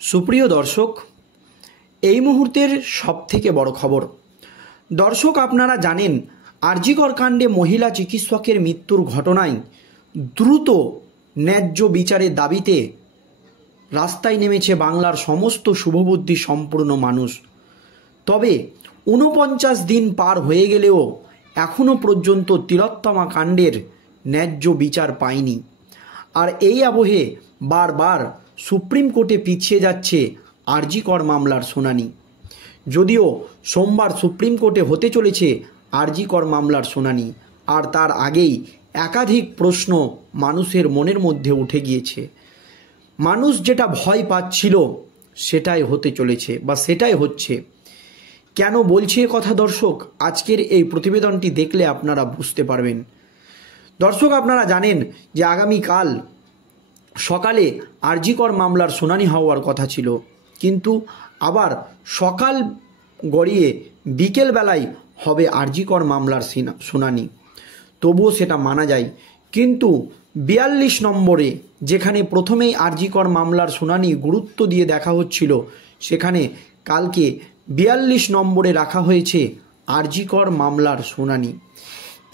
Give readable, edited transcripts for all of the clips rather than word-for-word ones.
সুপ্রিয় দর্শক, এই মুহূর্তের সবথেকে বড় খবর। দর্শক, আপনারা জানেন আর.জি. কর কাণ্ডে মহিলা চিকিৎসকের মৃত্যুর ঘটনায় দ্রুত ন্যায্য বিচারের দাবিতে রাস্তায় নেমেছে বাংলার সমস্ত শুভবুদ্ধি সম্পূর্ণ মানুষ। তবে ৪৯ দিন পার হয়ে গেলেও এখনও পর্যন্ত তিলোত্তমা কাণ্ডের ন্যায্য বিচার পায়নি। আর এই আবহে বারবার সুপ্রিম কোর্টে পিছিয়ে যাচ্ছে আর.জি. কর মামলার শুনানি। যদিও সোমবার সুপ্রিম কোর্টে হতে চলেছে আর.জি. কর মামলার শুনানি, আর তার আগেই একাধিক প্রশ্ন মানুষের মনের মধ্যে উঠে গিয়েছে। মানুষ যেটা ভয় পাচ্ছিল সেটাই হতে চলেছে বা সেটাই হচ্ছে। কেন বলছি এ কথা দর্শক, আজকের এই প্রতিবেদনটি দেখলে আপনারা বুঝতে পারবেন। দর্শক, আপনারা জানেন যে আগামীকাল সকালে আর.জি. কর মামলার শুনানি হওয়ার কথা ছিল, কিন্তু আবার সকাল গড়িয়ে বিকেলবেলায় হবে আর.জি. কর মামলার শুনানি। তবুও সেটা মানা যায়, কিন্তু ৪২ নম্বরে যেখানে প্রথমেই আর.জি. কর মামলার শুনানি গুরুত্ব দিয়ে দেখা হচ্ছিল, সেখানে কালকে ৪২ নম্বরে রাখা হয়েছে আর.জি. কর মামলার শুনানি।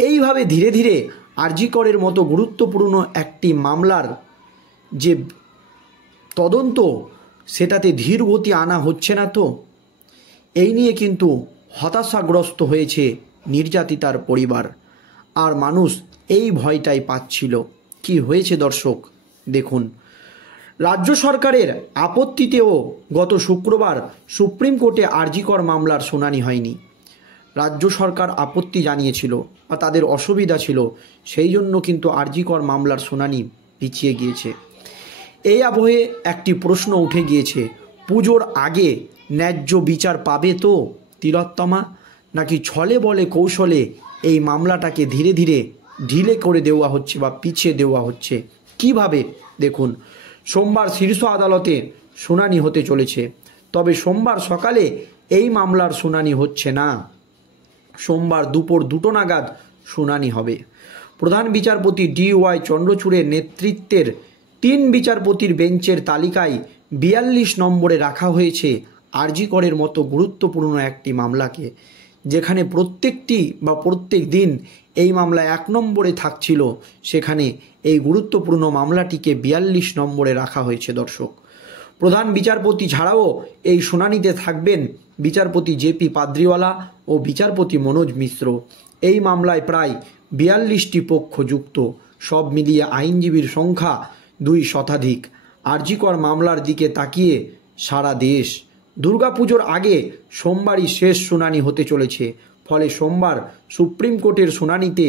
এইভাবে ধীরে ধীরে আর.জি. করের মতো গুরুত্বপূর্ণ একটি মামলার যে তদন্ত, সেটাতে ধীর গতি আনা হচ্ছে না। তো এই নিয়ে কিন্তু হতাশাগ্রস্ত হয়েছে নির্যাতিতার পরিবার, আর মানুষ এই ভয়টাই পাচ্ছিল। কি হয়েছে দর্শক দেখুন। রাজ্য সরকারের আপত্তিতেও গত শুক্রবার সুপ্রিম কোর্টে আর.জি. কর মামলার শুনানি হয়নি। রাজ্য সরকার আপত্তি জানিয়েছিল বা তাদের অসুবিধা ছিল, সেই জন্য কিন্তু আর.জি. কর মামলার শুনানি পিছিয়ে গিয়েছে। এই আবহে একটি প্রশ্ন উঠে গিয়েছে, পুজোর আগে ন্যায্য বিচার পাবে তো তিলোত্তমা, নাকি ছলে বলে কৌশলে এই মামলাটাকে ধীরে ধীরে ঢিলে করে দেওয়া হচ্ছে বা পিছিয়ে দেওয়া হচ্ছে? কিভাবে দেখুন, সোমবার শীর্ষ আদালতে শুনানি হতে চলেছে, তবে সোমবার সকালে এই মামলার শুনানি হচ্ছে না। সোমবার দুপুর 2টো নাগাদ শুনানি হবে। প্রধান বিচারপতি ডি.ওয়াই চন্দ্রচূড়ের নেতৃত্বের 3 বিচারপতির বেঞ্চের তালিকায় ৪২ নম্বরে রাখা হয়েছে আর.জি. করের মতো গুরুত্বপূর্ণ একটি মামলাকে, যেখানে প্রত্যেক দিন এই মামলা 1 নম্বরে থাকছিল, সেখানে এই গুরুত্বপূর্ণ মামলাটিকে ৪২ নম্বরে রাখা হয়েছে। দর্শক, প্রধান বিচারপতি ছাড়াও এই শুনানিতে থাকবেন বিচারপতি জে.পি. পাদ্রিওয়ালা ও বিচারপতি মনোজ মিশ্র। এই মামলায় প্রায় ৪২টি পক্ষ যুক্ত, সব মিলিয়ে আইনজীবীর সংখ্যা 2 শতাধিক। আর.জি. কর মামলার দিকে তাকিয়ে সারা দেশ। দুর্গাপুজোর আগে সোমবারই শেষ শুনানি হতে চলেছে, ফলে সোমবার সুপ্রিম কোর্টের শুনানিতে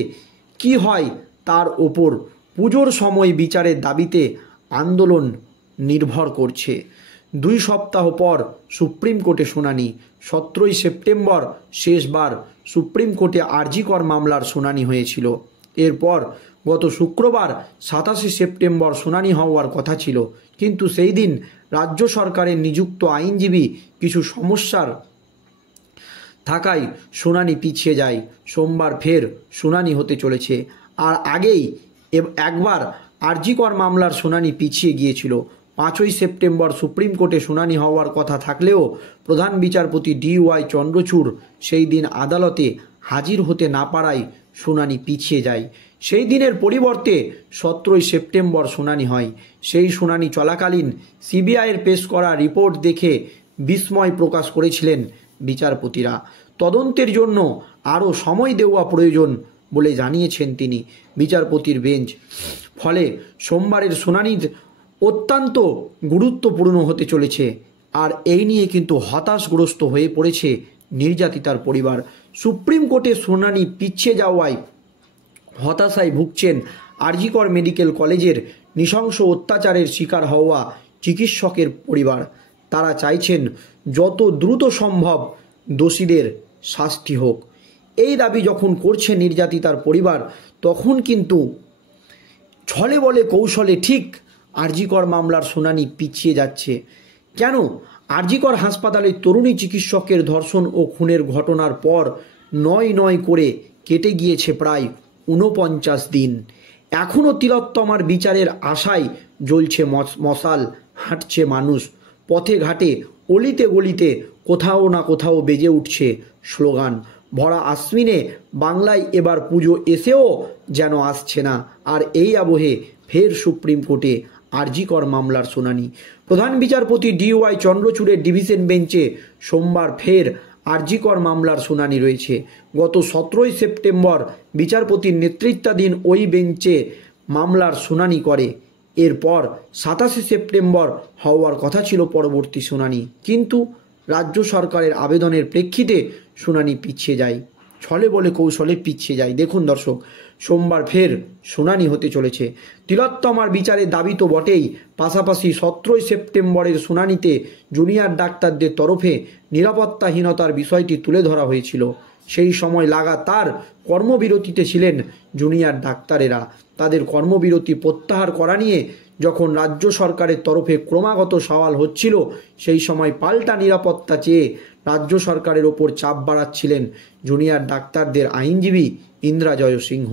কি হয় তার ওপর পুজোর সময় বিচারের দাবিতে আন্দোলন নির্ভর করছে। 2 সপ্তাহ পর সুপ্রিম কোর্টে শুনানি। 17ই সেপ্টেম্বর শেষবার সুপ্রিম কোর্টে আর.জি. কর মামলার শুনানি হয়েছিল। এরপর গত শুক্রবার 27শে সেপ্টেম্বর শুনানি হওয়ার কথা ছিল, কিন্তু সেই দিন রাজ্য সরকারের নিযুক্ত আইনজীবী কিছু সমস্যার থাকায় শুনানি পিছিয়ে যায়। সোমবার ফের শুনানি হতে চলেছে। আর আগেই একবার আর.জি. কর মামলার শুনানি পিছিয়ে গিয়েছিল। 5ই সেপ্টেম্বর সুপ্রিম কোর্টে শুনানি হওয়ার কথা থাকলেও প্রধান বিচারপতি ডি.ওয়াই চন্দ্রচূড় সেই দিন আদালতে হাজির হতে না পারায় শুনানি পিছিয়ে যায়। সেই দিনের পরিবর্তে 17ই সেপ্টেম্বর শুনানি হয়। সেই শুনানি চলাকালীন সিবিআইয়ের পেশ করা রিপোর্ট দেখে বিস্ময় প্রকাশ করেছিলেন বিচারপতিরা। তদন্তের জন্য আরও সময় দেওয়া প্রয়োজন বলে জানিয়েছেন তিনি বিচারপতির বেঞ্চ। ফলে সোমবারের শুনানি অত্যন্ত গুরুত্বপূর্ণ হতে চলেছে। আর এই নিয়ে কিন্তু হতাশগ্রস্ত হয়ে পড়েছে নির্যাতিতার পরিবার। সুপ্রিম কোর্টে শুনানি পিছিয়ে যাওয়ায় হতাশায় ভুগছেন আর.জি. কর মেডিকেল কলেজের নৃশংস অত্যাচারের শিকার হওয়া চিকিৎসকের পরিবার। তারা চাইছেন যত দ্রুত সম্ভব দোষীদের শাস্তি হোক। এই দাবি যখন করছে নির্যাতিতার পরিবার, তখন কিন্তু ছলে বলে কৌশলে ঠিক আর.জি. কর মামলার শুনানি পিছিয়ে যাচ্ছে। কেন? আর.জি. কর হাসপাতালে তরুণী চিকিৎসকের ধর্ষণ ও খুনের ঘটনার পর 9 করে কেটে গিয়েছে প্রায় 49 দিন। এখনও তিলোত্তমার বিচারের আশায় জ্বলছে মশাল, হাঁটছে মানুষ। পথে ঘাটে অলিতে গলিতে কোথাও না কোথাও বেজে উঠছে স্লোগান। ভরা আশ্বিনে বাংলায় এবার পুজো এসেও যেন আসছে না। আর এই আবহে ফের সুপ্রিম কোর্টে আরজিকর মামলার শুনানি। প্রধান বিচারপতি DY চন্দ্রচূড়ের ডিভিশন বেঞ্চে সোমবার ফের আরজিকর মামলার শুনানি রয়েছে। গত 17 সেপ্টেম্বর বিচারপতির নেতৃত্বাধীন ওই বেঞ্চে মামলার শুনানি করে। এরপর 27 সেপ্টেম্বর হওয়ার কথা ছিল পরবর্তী শুনানি, কিন্তু রাজ্য সরকারের আবেদনের প্রেক্ষিতে শুনানি পিছিয়ে যায়। ছলে বলে কৌশলে পিছিয়ে যায়। দেখুন দর্শক, সোমবার ফের শুনানি হতে চলেছে। তিলোত্তমার বিচারের দাবি তো বটেই, পাশাপাশি 17 সেপ্টেম্বরের শুনানিতে জুনিয়র ডাক্তারদের তরফে নিরাপত্তাহীনতার বিষয়টি তুলে ধরা হয়েছিল। সেই সময় লাগাতার কর্মবিরতিতে ছিলেন জুনিয়র ডাক্তারেরা। তাদের কর্মবিরতি প্রত্যাহার করা নিয়ে যখন রাজ্য সরকারের তরফে ক্রমাগত সওয়াল হচ্ছিল, সেই সময় পাল্টা নিরাপত্তা চেয়ে রাজ্য সরকারের ওপর চাপ বাড়াচ্ছিলেন জুনিয়র ডাক্তারদের আইনজীবী ইন্দ্রা জয় সিংহ।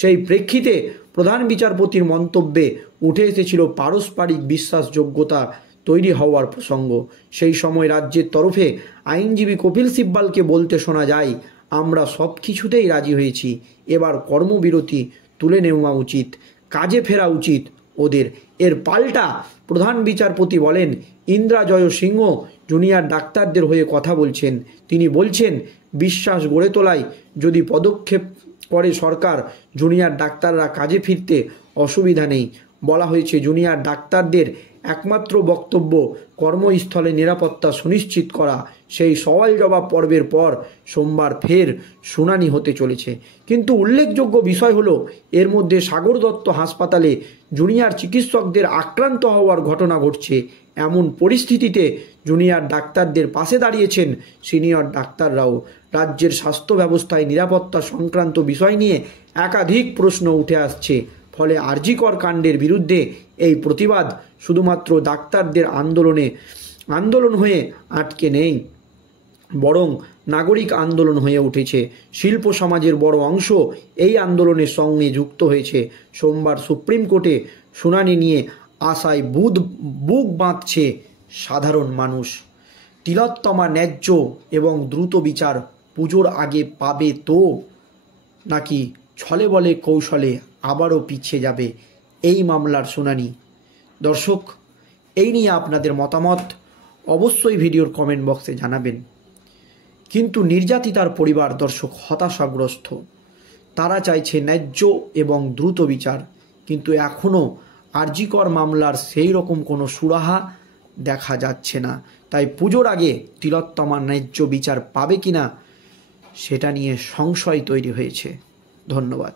সেই প্রেক্ষিতে প্রধান বিচারপতির মন্তব্যে উঠে এসেছিল পারস্পরিক বিশ্বাসযোগ্যতা তৈরি হওয়ার প্রসঙ্গ। সেই সময় রাজ্যের তরফে আইনজীবী কপিল সিব্বালকে বলতে শোনা যায়, আমরা সব কিছুতেই রাজি হয়েছি, এবার কর্মবিরতি তুলে নেওয়া উচিত, কাজে ফেরা উচিত ওদের। এর পাল্টা প্রধান বিচারপতি বলেন, ইন্দ্রা জয় সিংহ জুনিয়র ডাক্তারদের হয়ে কথা বলছেন। তিনি বলছেন, বিশ্বাস গড়ে তোলায় যদি পদক্ষেপ করে সরকার, জুনিয়র ডাক্তাররা কাজে ফিরতে অসুবিধা নেই। বলা হয়েছে, জুনিয়র ডাক্তারদের একমাত্র বক্তব্য কর্মস্থলে নিরাপত্তা সুনিশ্চিত করা। সেই সওয়াল জবাব পর্বের পর সোমবার ফের শুনানি হতে চলেছে। কিন্তু উল্লেখযোগ্য বিষয় হলো, এর মধ্যে সাগর দত্ত হাসপাতালে জুনিয়র চিকিৎসকদের আক্রান্ত হওয়ার ঘটনা ঘটছে। এমন পরিস্থিতিতে জুনিয়র ডাক্তারদের পাশে দাঁড়িয়েছেন সিনিয়র ডাক্তাররাও। রাজ্যের স্বাস্থ্য ব্যবস্থায় নিরাপত্তা সংক্রান্ত বিষয় নিয়ে একাধিক প্রশ্ন উঠে আসছে। ফলে আরজিকর কাণ্ডের বিরুদ্ধে এই প্রতিবাদ শুধুমাত্র ডাক্তারদের আন্দোলন হয়ে আটকে নেই, বরং নাগরিক আন্দোলন হয়ে উঠেছে। শিল্প সমাজের বড় অংশ এই আন্দোলনের সঙ্গে যুক্ত হয়েছে। সোমবার সুপ্রিম কোর্টে শুনানি নিয়ে আশায় বুক বাঁধছে সাধারণ মানুষ। তিলোত্তমা ন্যায্য এবং দ্রুত বিচার পুজোর আগে পাবে তো, নাকি ছলে বলে কৌশলে আবারও পিছিয়ে যাবে এই মামলার শুনানি? দর্শক, এই নিয়ে আপনাদের মতামত অবশ্যই ভিডিওর কমেন্ট বক্সে জানাবেন। কিন্তু নির্যাতিতার পরিবার দর্শক হতাশাগ্রস্ত। তারা চাইছে ন্যায্য এবং দ্রুত বিচার, কিন্তু এখনও আরজিকর মামলার সেই রকম কোনো সুরাহা দেখা যাচ্ছে না। তাই পুজোর আগে তিলোত্তমার ন্যায্য বিচার পাবে কিনা সেটা নিয়ে সংশয় তৈরি হয়েছে। ধন্যবাদ।